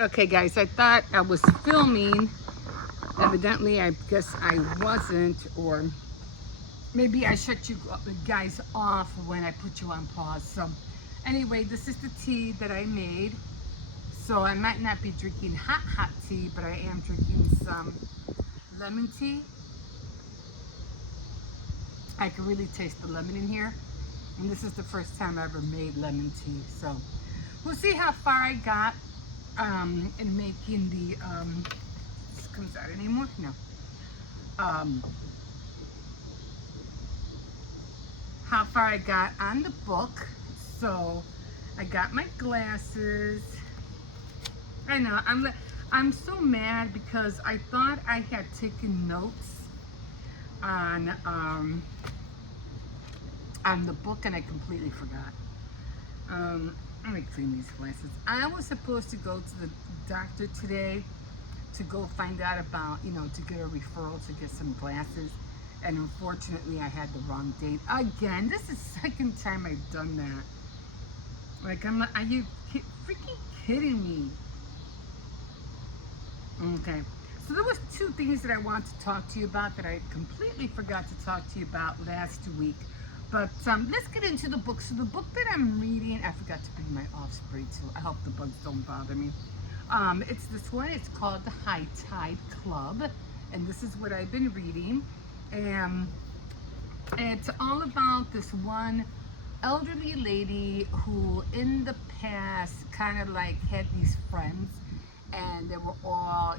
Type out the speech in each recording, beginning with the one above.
Okay, guys, I thought I was filming. Evidently, I guess I wasn't, or maybe I shut you guys off when I put you on pause. So, anyway, this is the tea that I made. So, I might not be drinking hot tea, but I am drinking some lemon tea. I can really taste the lemon in here. And this is the first time I ever made lemon tea. So, we'll see how far I got in making the. This comes out anymore? No. Um, how far I got on the book. So I got my glasses. I know I'm so mad because I thought I had taken notes on the book and I completely forgot. Let me clean these glasses. I was supposed to go to the doctor today to go find out about, to get a referral to get some glasses. And unfortunately, I had the wrong date again. This is the second time I've done that. Like, I'm like, are you freaking kidding me? Okay. So there was two things that I want to talk to you about that I completely forgot to talk to you about last week. But let's get into the book. So the book that I'm reading, I forgot to bring my off spray too. I hope the bugs don't bother me. It's this one. It's called The High Tide Club. And this is what I've been reading. And it's all about this one elderly lady who in the past kind of like had these friends, and they were all,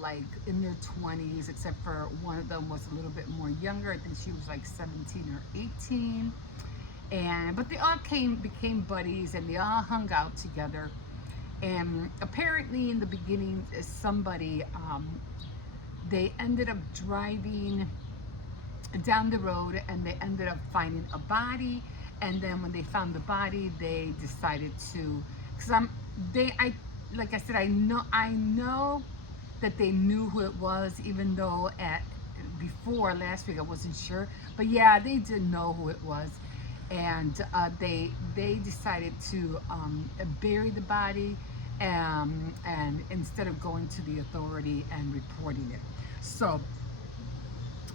like in their 20s, except for one of them was a little bit more younger. I think she was like 17 or 18. But they all became buddies, and they all hung out together. And apparently in the beginning, somebody, they ended up driving down the road and they ended up finding a body. And then when they found the body, they decided to, because I like I said, I know that they knew who it was, even though before last week I wasn't sure. But yeah, they did know who it was. And they decided to bury the body, and instead of going to the authority and reporting it. So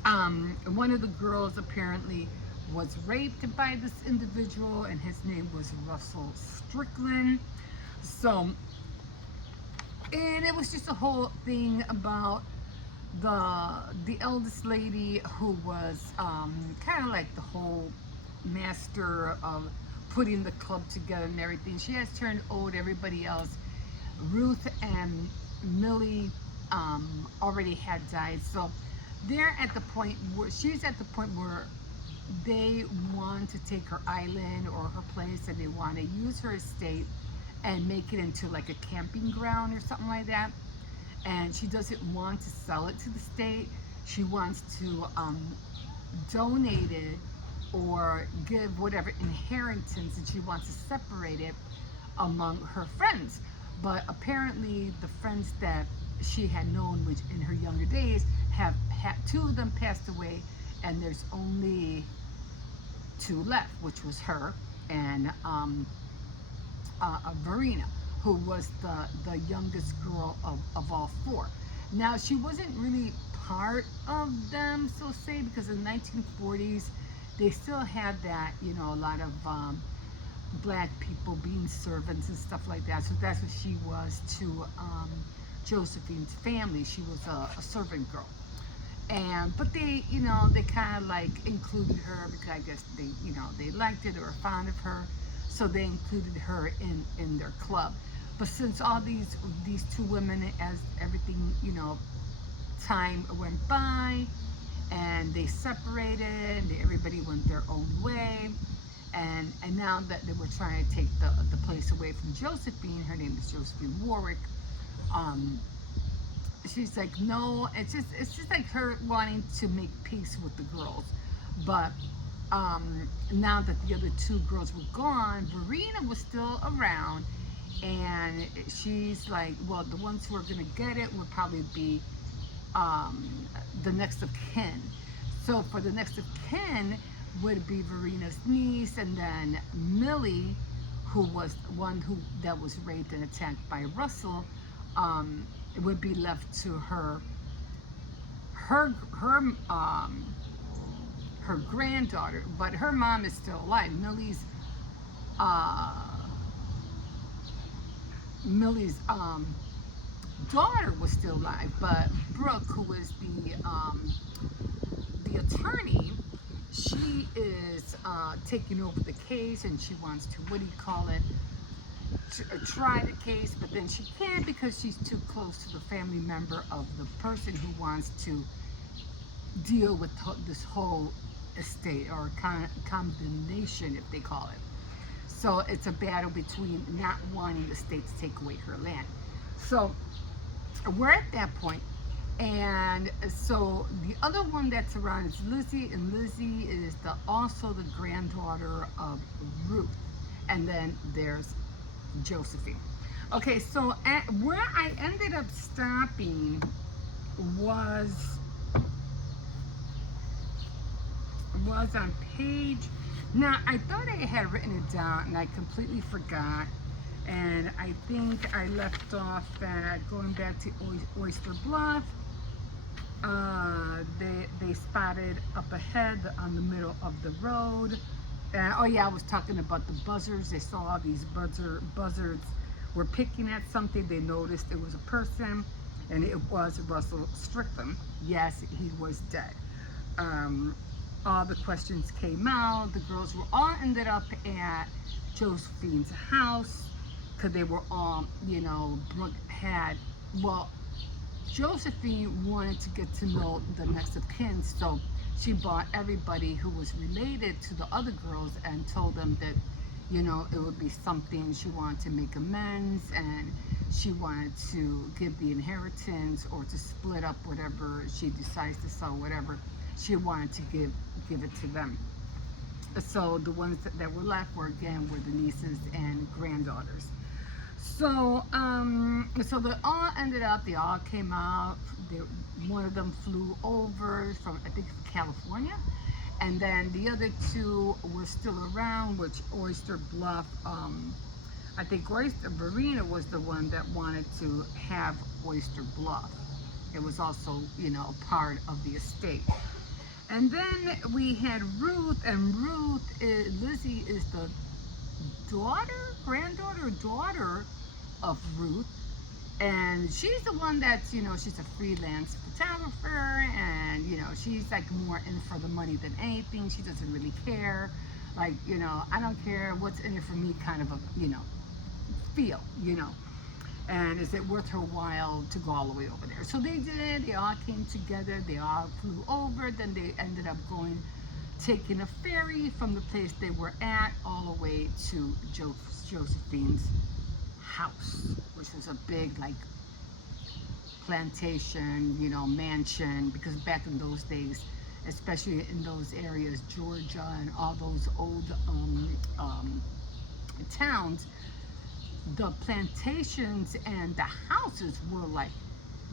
one of the girls apparently was raped by this individual, and his name was Russell Strickland. So, and it was just a whole thing about the eldest lady who was kind of like the whole master of putting the club together and everything. She has turned old. Everybody else, Ruth and Millie, already had died. So they're at the point where she's at the point where they want to take her island or her place, and they want to use her estate and make it into like a camping ground or something like that. And she doesn't want to sell it to the state. She wants to donate it or give whatever inheritance, and she wants to separate it among her friends. But apparently the friends that she had known, which in her younger days, have had, two of them passed away, and there's only two left, which was her and Verena, who was the youngest girl of all four. Now, she wasn't really part of them, so say, because in the 1940s, they still had that, a lot of black people being servants and stuff like that. So that's what she was to Josephine's family. She was a servant girl. But they, they kind of like included her because I guess they, they liked it or were fond of her. So they included her in their club. But since all these two women, as everything, time went by, and they separated, and everybody went their own way, and now that they were trying to take the place away from Josephine, her name is Josephine Warwick. She's like, no, it's just like her wanting to make peace with the girls. But now that the other two girls were gone, Verena was still around, and she's like, well, the ones who are gonna get it would probably be the next of kin. So for the next of kin would be Verena's niece, and then Millie, who was one that was raped and attacked by Russell, it would be left to her her her granddaughter, but her mom is still alive. Uh, Millie's daughter was still alive, but Brooke, who is the attorney, she is taking over the case, and she wants to, what do you call it, try the case, but then she can't because she's too close to the family member of the person who wants to deal with this whole estate, or condemnation, if they call it. So it's a battle between not wanting the state to take away her land. So we're at that point. And so the other one that's around is Lizzie, and Lizzie is also the granddaughter of Ruth. And then there's Josephine. Okay, so where I ended up stopping was on page. Now, I thought I had written it down, and I completely forgot. And I think I left off at going back to Oyster Bluff. They spotted up ahead on the middle of the road. Oh yeah, I was talking about the buzzards. They saw all these buzzards were picking at something. They noticed it was a person, and it was Russell Strickland. Yes, he was dead. All the questions came out. The girls were all ended up at Josephine's house because they were all, Brooke had, well, Josephine wanted to get to know the next of kin, so she brought everybody who was related to the other girls and told them that, it would be something. She wanted to make amends, and she wanted to give the inheritance, or to split up whatever she decides to sell, whatever she wanted to give it to them. So the ones that were left were the nieces and granddaughters. So so they all ended up. They all came out. One of them flew over from, I think, California, and then the other two were still around, which Oyster Bluff. I think Verena was the one that wanted to have Oyster Bluff. It was also, part of the estate. And then we had Ruth, and Lizzie is the daughter of Ruth, and she's the one that's, she's a freelance photographer, and, she's like more in for the money than anything. She doesn't really care, like, I don't care what's in it for me kind of a, feel, and is it worth her while to go all the way over there? So they did. They all came together. They all flew over. Then they ended up taking a ferry from the place they were at all the way to Josephine's house, which was a big, like, plantation, mansion, because back in those days, especially in those areas, Georgia and all those old towns, the plantations and the houses were like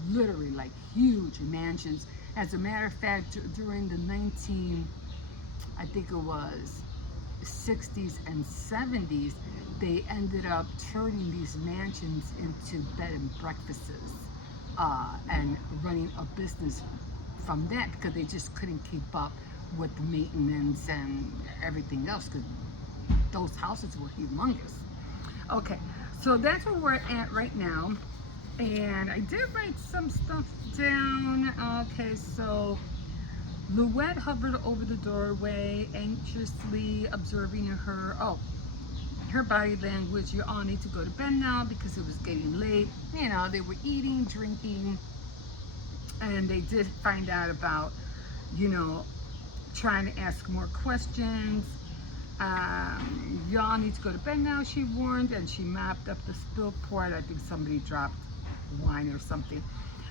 literally like huge mansions. As a matter of fact, during the I think it was 60s and 70s, they ended up turning these mansions into bed and breakfasts, and running a business from that, because they just couldn't keep up with the maintenance and everything else, because those houses were humongous. Okay, so that's where we're at right now. And I did write some stuff down. Okay, so Louette hovered over the doorway, anxiously observing her body language. You all need to go to bed now because it was getting late. They were eating, drinking, and they did find out about, trying to ask more questions. Y'all need to go to bed now, she warned, and she mopped up the spilled pot. I think somebody dropped wine or something.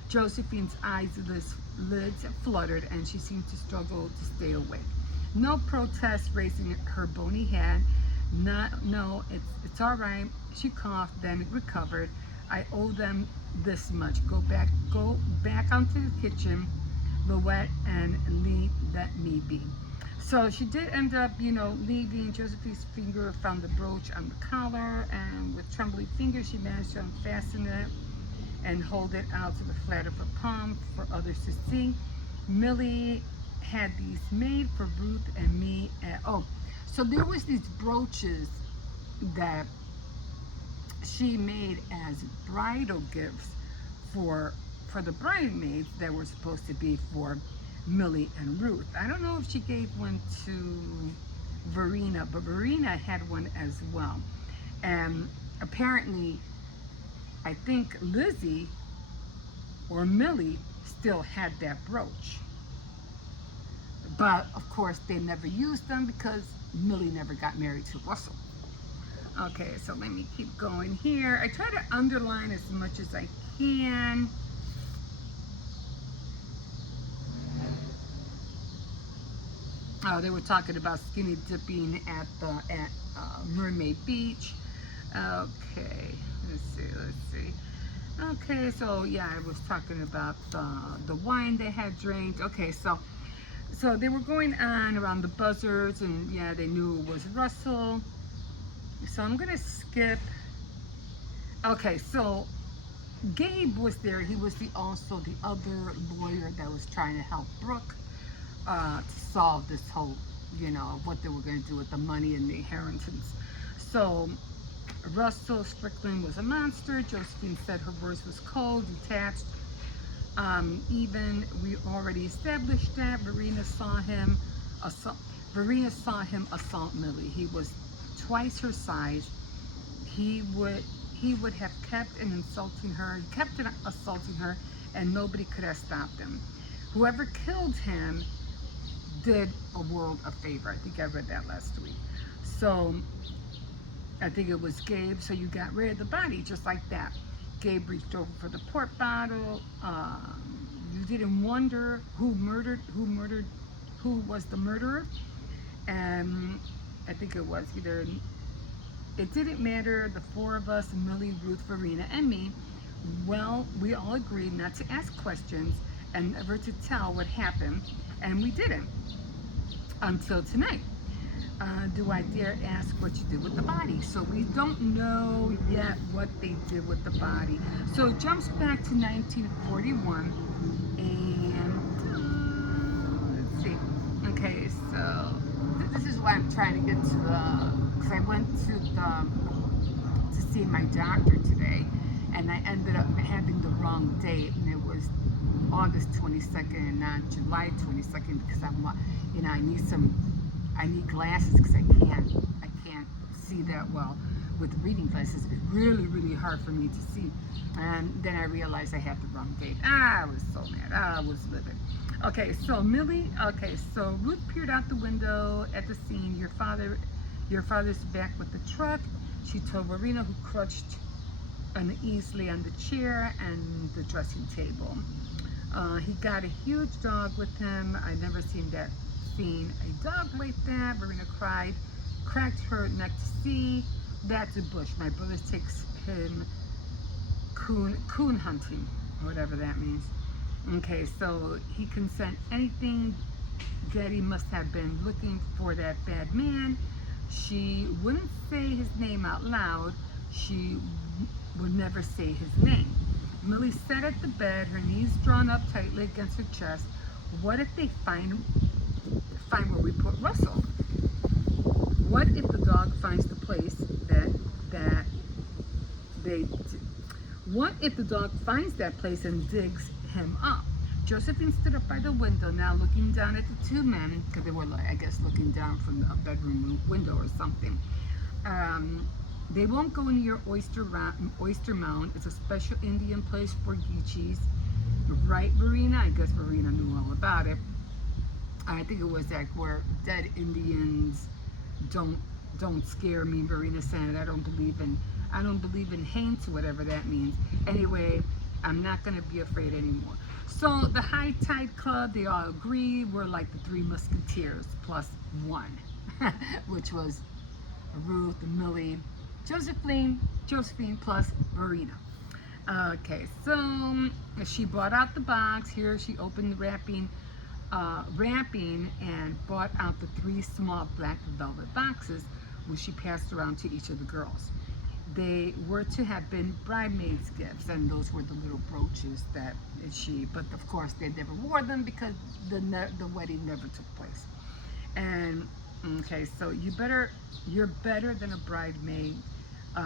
Josephine's lids fluttered, and she seemed to struggle to stay awake. No protest, raising her bony head. No, it's all right. She coughed, then recovered. I owe them this much. Go back onto the kitchen, Louette, and let me be. So she did end up, leaving. Josephine's finger found the brooch on the collar, and with trembling fingers, she managed to unfasten it. and hold it out to the flat of her palm for others to see. Millie had these made for Ruth and me. So there was these brooches that she made as bridal gifts for the bridesmaids that were supposed to be for Millie and Ruth. I don't know if she gave one to Verena, but Verena had one as well. And apparently, I think Lizzie or Millie still had that brooch. But of course, they never used them because Millie never got married to Russell. Okay, so let me keep going here. I try to underline as much as I can. Oh, they were talking about skinny dipping at Mermaid Beach. Okay, let's see. Okay, so yeah, I was talking about the wine they had drank. Okay, so they were going on around the buzzards, and yeah, they knew it was Russell. So I'm gonna skip. Okay, so Gabe was there. He was also the other lawyer that was trying to help Brooke to solve this whole, what they were going to do with the money and the inheritance. So Russell Strickland was a monster. Josephine said her voice was cold, detached. Even we already established that Verena saw him assault Millie. He was twice her size. He would have kept insulting her. He kept assaulting her, and nobody could have stopped him. Whoever killed him did a world a favor. I think I read that last week. So I think it was Gabe. So you got rid of the body just like that. Gabe reached over for the port bottle. You didn't wonder who was the murderer. And I think it was either, it didn't matter, the four of us, Millie, Ruth, Verena, and me, well, we all agreed not to ask questions and never to tell what happened, and we didn't until tonight. Do I dare ask what you did with the body? So we don't know yet what they did with the body. So it jumps back to 1941, and let's see. Okay, so this is why I'm trying to get to because I went to see my doctor today, and I ended up having the wrong date, and it was August 22nd and not July 22nd because I need glasses because I can't see that well with reading glasses. It's really, really hard for me to see. And then I realized I had the wrong date. I was so mad. I was livid. Okay, so Ruth peered out the window at the scene. Your father's back with the truck. She told Verena, who crouched uneasily on the chair and the dressing table. He got a huge dog with him. I'd never seen a dog like that. Verena cried, cracked her neck to see. That's a bush. My brother takes him coon hunting, or whatever that means. Okay, so he can scent anything. Daddy must have been looking for that bad man. She wouldn't say his name out loud. She would never say his name. Millie sat at the bed, her knees drawn up tightly against her chest. What if they find where we put Russell? What if the dog finds the place What if the dog finds that place and digs him up? Josephine stood up by the window now, looking down at the two men, because they were, I guess, looking down from a bedroom window or something. They won't go near Oyster Mound. It's a special Indian place for Geechees. Right, Verena? I guess Verena knew all about it. I think it was like where dead Indians don't scare me. Verena said, I don't believe in haints, whatever that means. Anyway, I'm not going to be afraid anymore. So the High Tide Club, they all agree, we're like the Three Musketeers plus one, which was Ruth, Millie, Josephine plus Verena. Okay, so she brought out the box. Here she opened the wrapping and brought out the three small black velvet boxes, which she passed around to each of the girls. they were to have been bridesmaids' gifts, and those were the little brooches that but of course they never wore them because the wedding never took place. And okay, so you're better than a bridesmaid,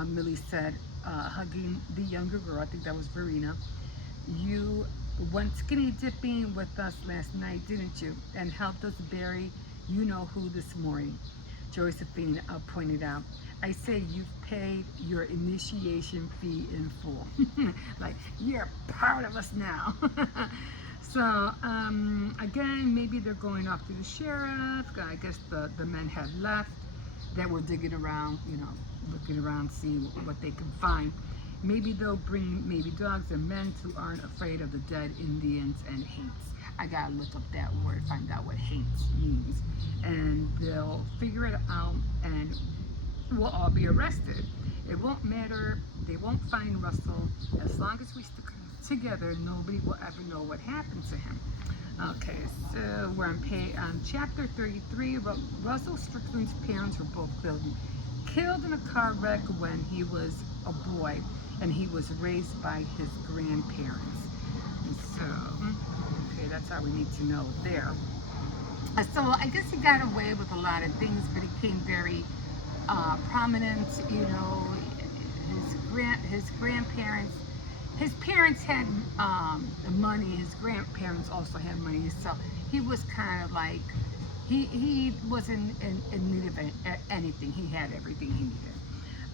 Millie said, hugging the younger girl. I think that was Verena. You went skinny dipping with us last night, didn't you? And helped us bury you know who this morning. Josephine pointed out. I say you've paid your initiation fee in full. Like, you're part of us now. So, again, maybe they're going off to the sheriff. I guess the men had left. They were digging around, looking around, see what they can find. Maybe they'll bring maybe dogs and men who aren't afraid of the dead Indians and hates. I gotta look up that word, find out what hates means. And they'll figure it out and we'll all be arrested. It won't matter, they won't find Russell. As long as we stick together, nobody will ever know what happened to him. Okay, so we're on chapter 33. Russell Strickland's parents were both killed in a car wreck when he was a boy, and he was raised by his grandparents. And so, okay, that's all we need to know there. So I guess he got away with a lot of things, but he became very prominent. His grandparents. His parents had money. His grandparents also had money. So he was kind of like, he wasn't in need of anything. He had everything he needed.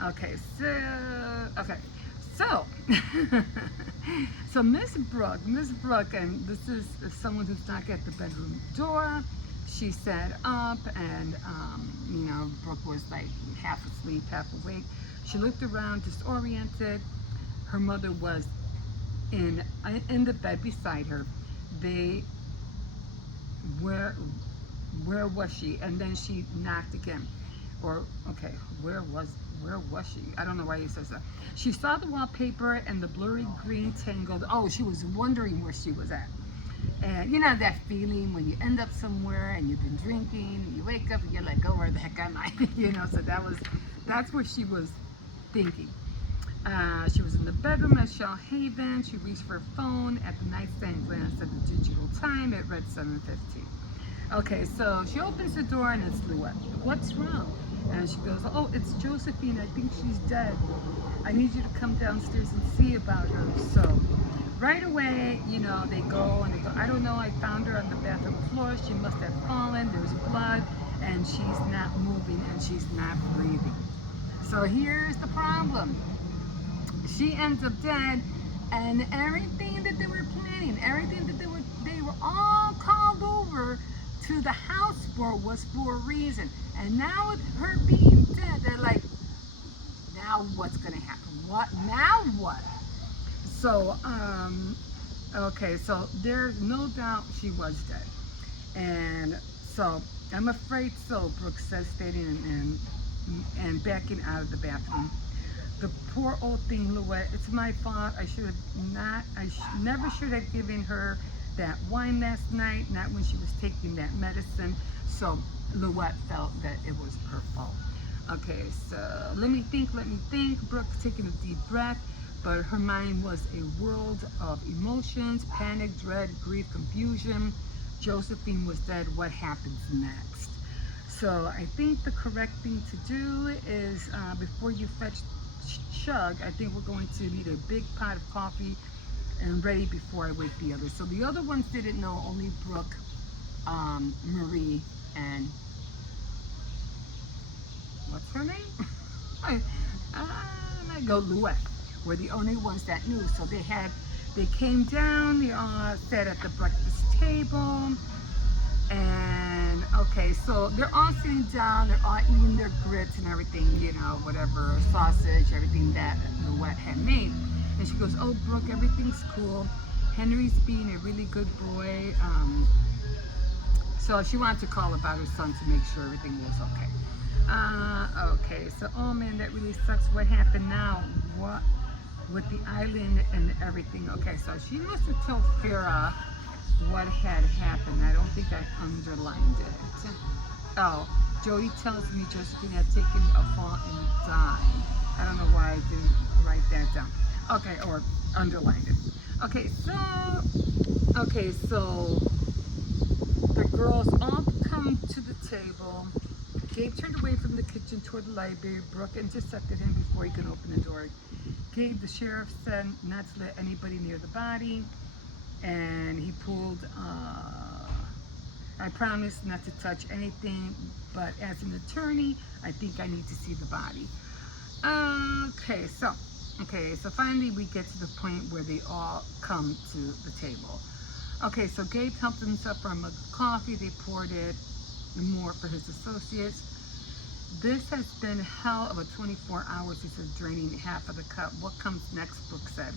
Okay, so so Miss Brooke, and this is someone who's not at the bedroom door. She sat up, and Brooke was like half asleep, half awake. She looked around, disoriented. Her mother was in the bed beside her. Where was she? And then she knocked again. Where was she? I don't know why he says that. She saw the wallpaper and the blurry green tangled. Oh, she was wondering where she was at. And you know that feeling when you end up somewhere and you've been drinking and you wake up and you're like, oh, where the heck am I? So that's what she was thinking. She was in the bedroom at Shell Haven. She reached for her phone at the nightstand, glanced at the digital time. It read 7:15. Okay, so she opens the door and it's Louette. What's wrong? And she goes, oh, it's Josephine. I think she's dead. I need you to come downstairs and see about her. So right away, they go, I don't know, I found her on the bathroom floor. She must have fallen. There's blood and she's not moving and she's not breathing. So here's the problem. She ends up dead, and everything that they were planning, everything that they were all called over to the house for was for a reason. And now with her being dead, they're like, now what's gonna happen? Now what? So, okay, so there's no doubt she was dead. And so, I'm afraid so, Brooke says, stating and backing out of the bathroom. The poor old thing, Louette, it's my fault. I never should have given her that wine last night, not when she was taking that medicine. So Louette felt that it was her fault. Okay, so let me think. Brooke taking a deep breath, but her mind was a world of emotions, panic, dread, grief, confusion. Josephine was dead. What happens next? So I think the correct thing to do is before you fetch Chug, I think we're going to need a big pot of coffee and ready before I wake the others. So the other ones didn't know, only Brooke, Marie, and what's her name? I go Louette, were the only ones that knew. So they came down, they all sat at the breakfast table. And okay, so they're all sitting down, they're all eating their grits and everything, whatever, sausage, everything that Louette had made. And she goes, oh, Brooke, everything's cool. Henry's being a really good boy. So she wanted to call about her son to make sure everything was okay. Okay, so, oh man, that really sucks. What happened now? What with the island and everything? Okay, so she must have told Farah what had happened. I don't think I underlined it. Oh, Jody tells me Josephine had taken a fall and died. I don't know why I didn't write that down. Okay, or underline it. Okay, so the girls all come to the table. Gabe turned away from the kitchen toward the library. Brooke intercepted him before he could open the door. Gabe, the sheriff, said not to let anybody near the body, and he pulled, I promise not to touch anything, but as an attorney, I think I need to see the body. Okay, so finally we get to the point where they all come to the table. Okay, so Gabe helped himself from a coffee. They poured it more for his associates. This has been hell of a 24 hours, he said, draining half of the cup. What comes next, Brooke said.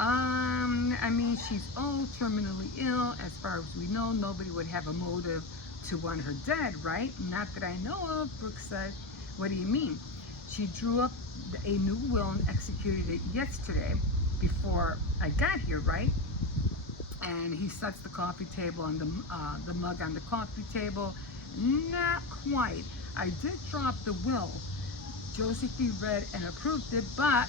I mean, she's old, terminally ill. As far as we know, nobody would have a motive to want her dead, right? Not that I know of, Brooke said. What do you mean? She drew up a new will and executed it yesterday before I got here, right? And he sets the coffee table and the mug on the coffee table. Not quite. I did draw up the will. Josephine read and approved it, but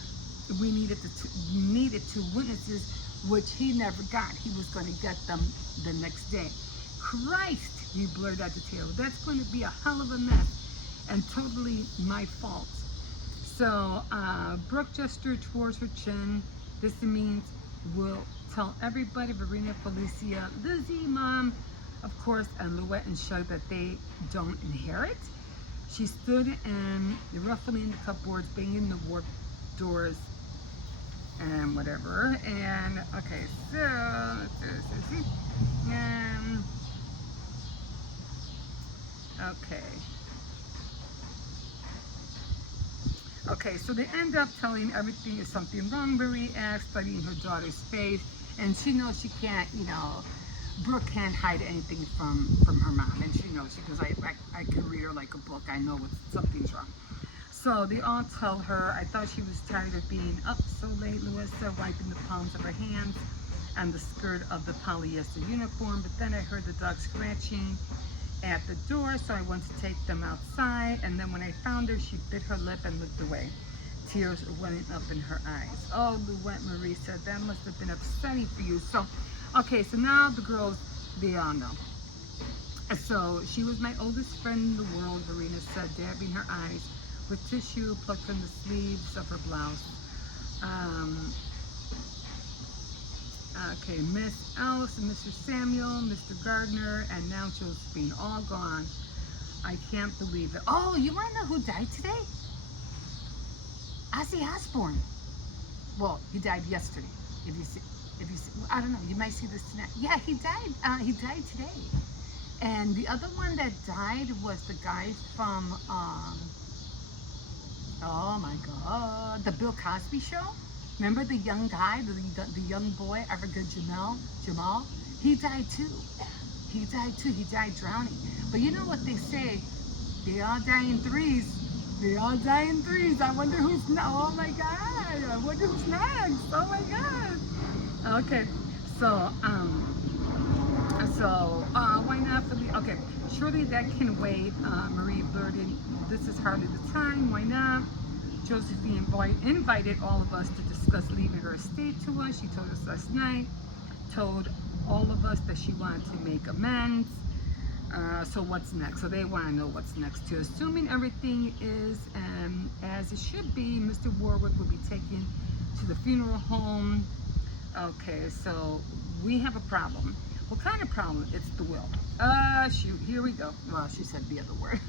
we needed two witnesses, which he never got. He was going to get them the next day. Christ, he blurted at the table. That's going to be a hell of a mess, and totally my fault. So Brooke gestured towards her chin. This means we'll tell everybody, Verena, Felicia, Lizzie, Mom, of course, and Louette and Shug that they don't inherit. She stood and ruffling the cupboards, banging the warp doors, and whatever. And okay, Okay, so they end up telling everything is something wrong. Marie asks, studying her daughter's face, and she knows she can't, Brooke can't hide anything from her mom, and she knows because I can read her like a book. I know something's wrong. So they all tell her, I thought she was tired of being up so late, Louise said, wiping the palms of her hands and the skirt of the polyester uniform. But then I heard the dog scratching at the door, so I went to take them outside. And then when I found her, she bit her lip and looked away. Tears were welling up in her eyes. Oh, Louette, Marie said, that must have been upsetting for you. So, okay, so now the girls, they all know. So she was my oldest friend in the world, Verena said, dabbing her eyes with tissue plucked from the sleeves of her blouse. Okay, Miss Alice and Mr. Samuel, Mr. Gardner, and now Josephine, all gone. I can't believe it. Oh, you want to know who died today? Ozzy Osbourne. Well, he died yesterday. If you see, I don't know. You might see this tonight. Yeah, he died. He died today. And the other one that died was the guy from, oh my God, the Bill Cosby Show. Remember the young guy, the young boy, I forget Jamal? He died too. He died drowning. But you know what they say? They all die in threes. They all die in threes. I wonder who's next. Oh my God. I wonder who's next. Oh my God. Okay. So, why not for the, okay. Surely that can wait. Marie blurted, this is hardly the time. Why not? Josephine invited all of us to discuss leaving her estate to us. She told us last night, told all of us that she wanted to make amends. So what's next? So they want to know what's next too. Assuming everything is as it should be, Mr. Warwick will be taken to the funeral home. Okay, so we have a problem. What kind of problem? It's the will. Shoot, here we go. Well, she said the other word.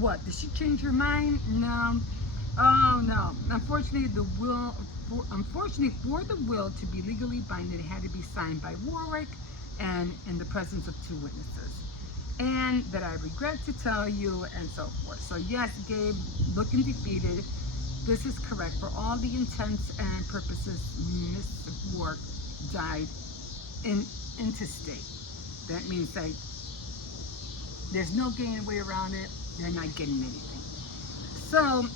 What? Did she change her mind? No. Oh no. Unfortunately, for the will to be legally binding, it had to be signed by Warwick and in the presence of two witnesses. And that I regret to tell you, and so forth. So yes, Gabe, looking defeated. This is correct. For all the intents and purposes, Miss Warwick died intestate. That means like there's no getting way around it. They're not getting anything. So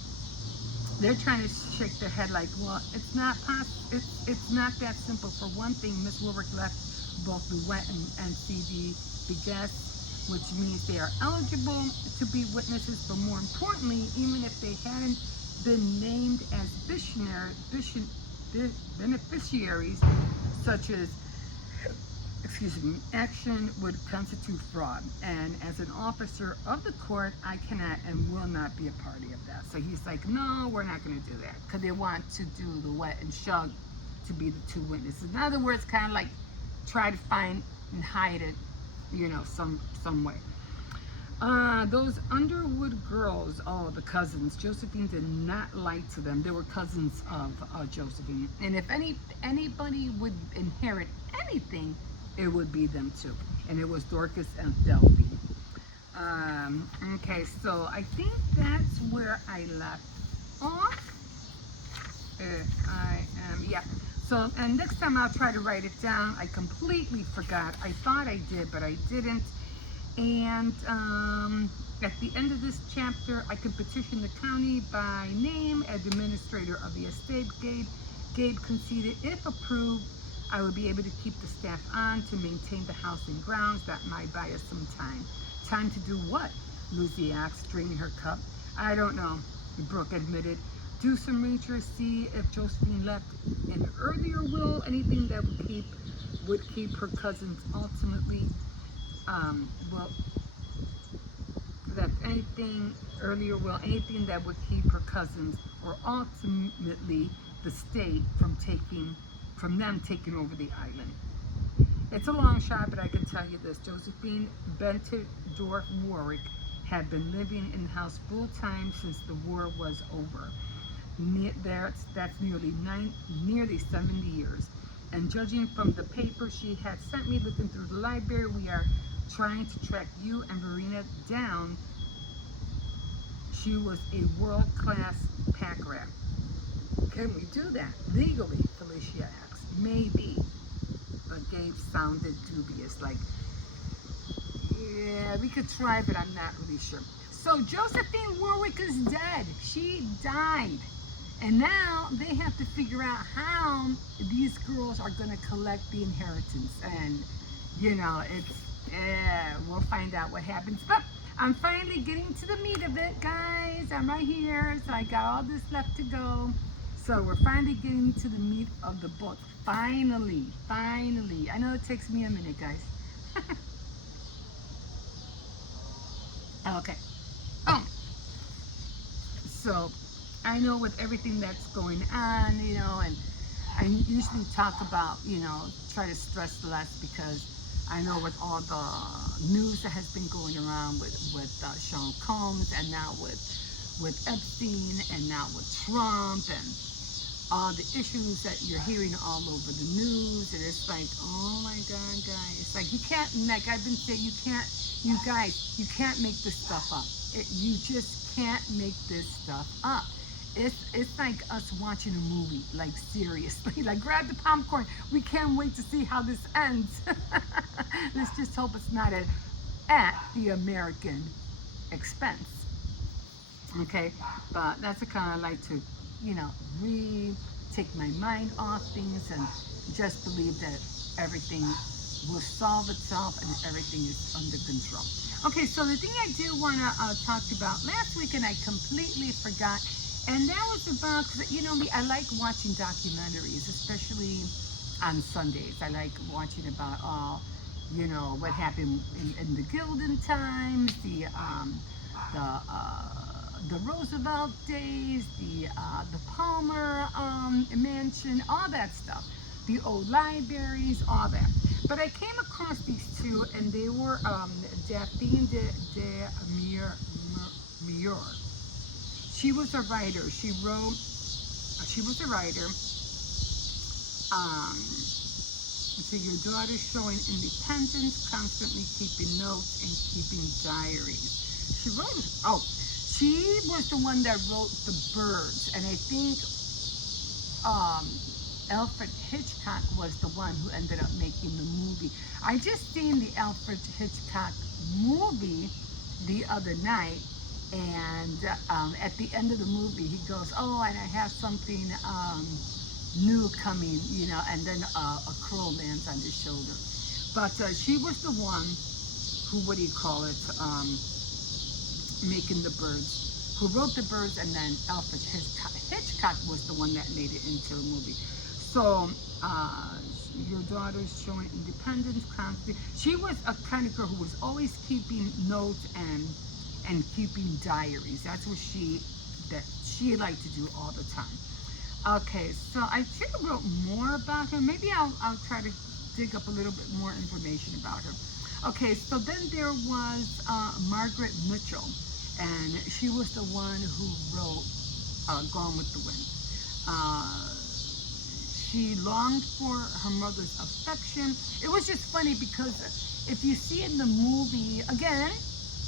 they're trying to shake their head like, well, it's not it's not that simple. For one thing, Miss Warwick left both Louette and CD the guests which means they are eligible to be witnesses, but more importantly, even if they hadn't been named as beneficiaries, such as, excuse me, action would constitute fraud. And as an officer of the court, I cannot and will not be a party of that. So he's like, no, we're not going to do that, because they want to do the wet and shug to be the two witnesses. In other words, kind of like try to find and hide it, some way. Those Underwood girls, oh, the cousins, Josephine did not like to them. They were cousins of Josephine. And if anybody would inherit anything, it would be them too. And it was Dorcas and Delphine. Okay, so I think that's where I left off. Yeah. So, and next time I'll try to write it down. I completely forgot. I thought I did, but I didn't. And at the end of this chapter, I can petition the county by name as administrator of the estate. Gabe conceded, if approved, I would be able to keep the staff on to maintain the house and grounds. That might buy us some time. Time to do what? Lucy asked, draining her cup. I don't know, Brooke admitted. Do some research, see if Josephine left an earlier will, anything that would keep her cousins ultimately, that anything earlier will, anything that would keep her cousins or ultimately the state from them taking over the island. It's a long shot, but I can tell you this: Josephine Bentendorf Warwick had been living in the house full time since the war was over. That's nearly 70 years. And judging from the paper she had sent me looking through the library, we are trying to track you and Verena down. She was a world-class pack rat. Can we do that legally? Felicia asked. Maybe. But Gabe sounded dubious, like, yeah, we could try, but I'm not really sure. So Josephine Warwick is dead. She died. And now they have to figure out how these girls are going to collect the inheritance. And, we'll find out what happens. But I'm finally getting to the meat of it, guys. I'm right here. So I got all this left to go. So we're finally getting to the meat of the book. Finally. I know it takes me a minute, guys. Okay. Oh. So I know with everything that's going on, and I usually talk about, try to stress less, because I know with all the news that has been going around with Sean Combs, and now with Epstein, and now with Trump, and all the issues that you're hearing all over the news, and it's like, oh my God, guys, it's like you can't, like I've been saying, you guys, you can't make this stuff up. You just can't make this stuff up. It's like us watching a movie, like seriously, like grab the popcorn. We can't wait to see how this ends. Let's just hope it's not at the American expense. Okay, but that's a kind of like to, take my mind off things and just believe that everything will solve itself and everything is under control. Okay, so the thing I do want to talk to you about last week, and I completely forgot, and that was about, because me, I like watching documentaries, especially on Sundays. I like watching about what happened in the Gildan times, the Roosevelt days, the Palmer mansion, all that stuff, the old libraries, all that. But I came across these two, and they were Daphne de Mure. She was a writer. She was a writer. So your daughter showing independence, constantly keeping notes and keeping diaries. She was the one that wrote The Birds, and I think Alfred Hitchcock was the one who ended up making the movie. I just seen the Alfred Hitchcock movie the other night, and at the end of the movie he goes, oh, and I have something new coming, and then a crow lands on his shoulder. But she was the one who, what do you call it, making the birds, who wrote the birds, and then Alfred Hitchcock was the one that made it into a movie. So your daughter's showing independence, constantly. She was a kind of girl who was always keeping notes and keeping diaries. That's what she liked to do all the time. Okay, so I should have wrote more about her. Maybe I'll try to dig up a little bit more information about her. Okay, so then there was Margaret Mitchell, and she was the one who wrote Gone with the Wind. She longed for her mother's affection. It was just funny because if you see in the movie, again,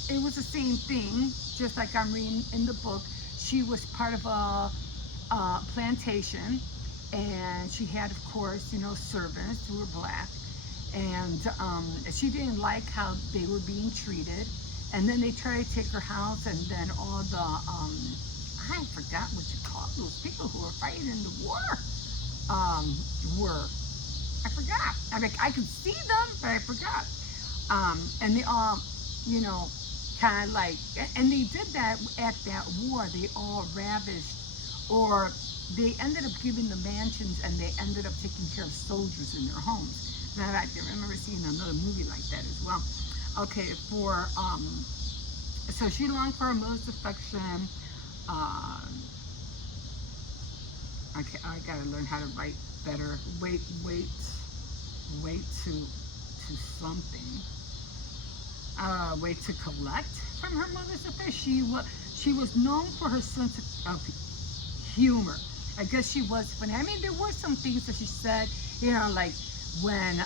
it was the same thing, just like I'm reading in the book. She was part of a plantation, and she had, of course, you know, servants who were black, and she didn't like how they were being treated. And then they tried to take her house, and then all the I forgot what you call those people who were fighting in the war. I forgot. I mean, I could see them, but I forgot. And they all, you know, kind of like, and they did that at that war. They all ravished, or they ended up giving the mansions, and they ended up taking care of soldiers in their homes. Now, I remember seeing another movie like that as well. Okay, so she longed for her mother's affection. Okay, I gotta learn how to write better. Wait to something. Wait to collect from her mother's affection. She was known for her sense of humor. I guess she was funny. I mean, there were some things that she said, you know, like when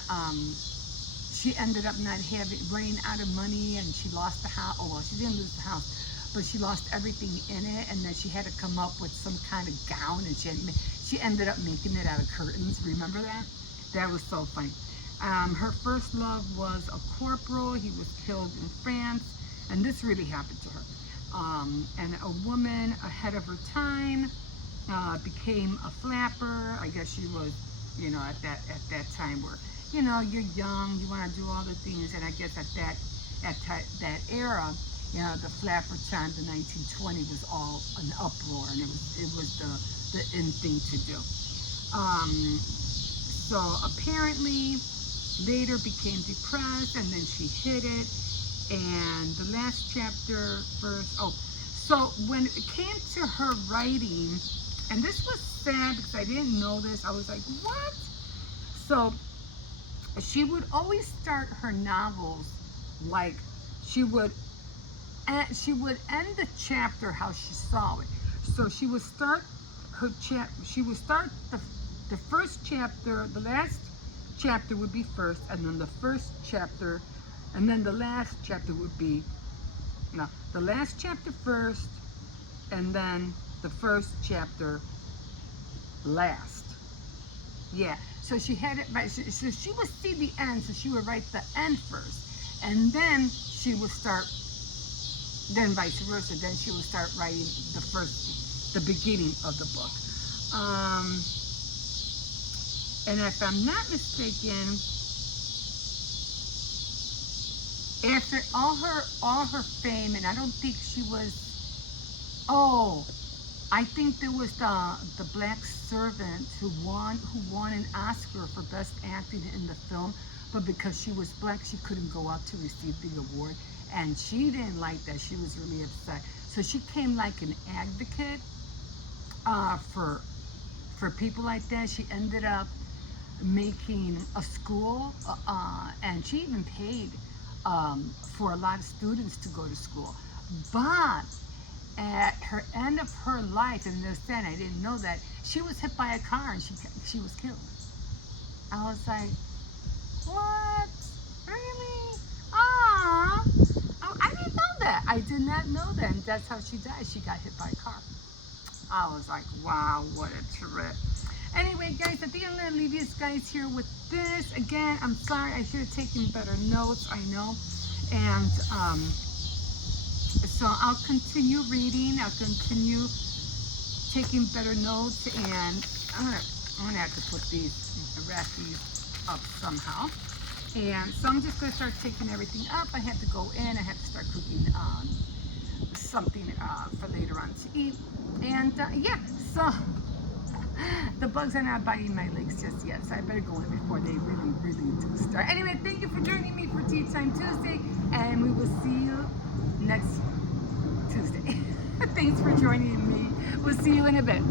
she ended up running out of money, and she lost the house. Oh, well, she didn't lose the house, but she lost everything in it, and then she had to come up with some kind of gown, and she ended up making it out of curtains. Remember that? That was so funny. Her first love was a corporal. He was killed in France, and this really happened to her. And a woman ahead of her time became a flapper. I guess she was, you know, at that time where, you know, you're young, you want to do all the things, and I guess at that era, you know, the flapper time, the 1920 was all an uproar, and it was the in thing to do. So apparently later became depressed, and then she hid it. And the last chapter, so when it came to her writing, and this was sad because I didn't know this, I was like, what? So she would always start her novels like she would end the chapter how she saw it. So she would start the first chapter, the last chapter would be first, and then the first chapter, and then the last chapter would be, no, the last chapter first, and then the first chapter last. Yeah, so she had it right. So she would see the end, so she would write the end first, and then she would start, then vice versa, then she would start writing the beginning of the book. And if I'm not mistaken, after all her fame, and I don't think she was, I think there was the black servant who won an Oscar for best acting in the film, but because she was black, she couldn't go out to receive the award, and she didn't like that. She was really upset. So she came like an advocate for people like that. She ended up making a school, and she even paid for a lot of students to go to school. But at her end of her life, and then I didn't know that, she was hit by a car and she was killed. I was like, what? Really? Ah, I didn't know that. I did not know that. And that's how she died. She got hit by a car. I was like, wow, what a trip. Anyway, guys, I think I'm going to leave you guys here with this. Again, I'm sorry. I should have taken better notes, I know. And so I'll continue reading. I'll continue taking better notes. And I'm gonna have to put wrap these up somehow. And so I'm just going to start taking everything up. I have to go in. I have to start cooking something for later on to eat. And yeah, so the bugs are not biting my legs just yet, so I better go in before they really, really do start. Anyway, thank you for joining me for Tea Time Tuesday, and we will see you next Tuesday. Thanks for joining me. We'll see you in a bit.